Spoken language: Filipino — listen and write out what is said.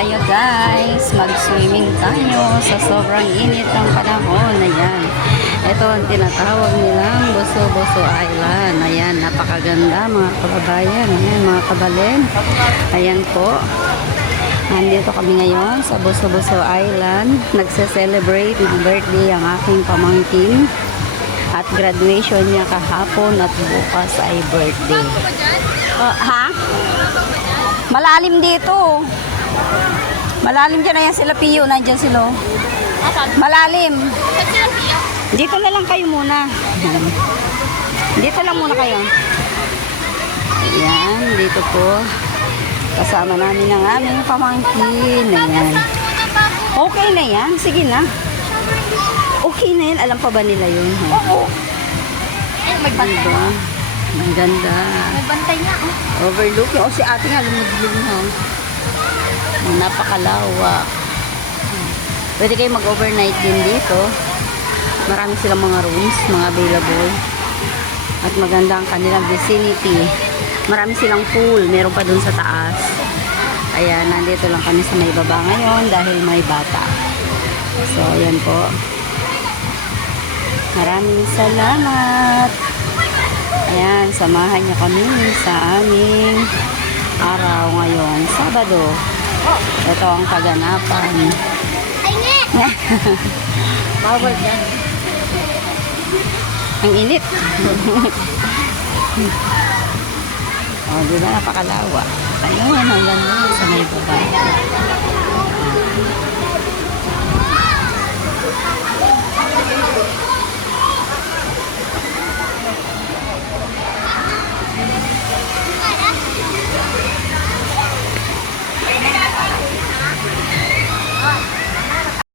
tayo guys. Mag-swimming tayo sa sobrang init ng panahon. Ayan. Ito ang tinatawag nilang Buso-Buso Island. Ayan, napakaganda mga kababayan. Ayan, mga kabalen. Ayan po. Nandito kami ngayon sa Buso-Buso Island. Nagse-celebrate ng birthday ang aking pamangkin. At graduation niya kahapon at bukas ay birthday. Ha? Malalim dito. Malalim dyan. Ayan sila Pio. Nandyan sila. Malalim. Dito na lang kayo muna. Dito lang muna kayo. Ayan. Dito po. Kasama namin ang aming pamangkin. Ayan. Okay na yan. Sige na. Okay na yan. Alam pa ba nila yun? Oo. Ay, may bantay Diba? na. Ang ganda. May bantay na. Overlooking. O si ate nga lumudlog ha. Napakalawak. Pwede kayo mag-overnight din dito. Marami silang mga rooms, mga available. At maganda ang kanilang vicinity. Marami silang pool. Meron pa dun sa taas. Ayan, nandito lang kami sa may baba ngayon dahil may bata. So, ayan po. Maraming salamat. Ayan, samahan niyo kami sa aming araw ngayon, Sabado. Ito ang kaganapan. Ay, nga! Bawal yan. Ang init. O, di ba napakalawa? Ayun, ang ganda sa may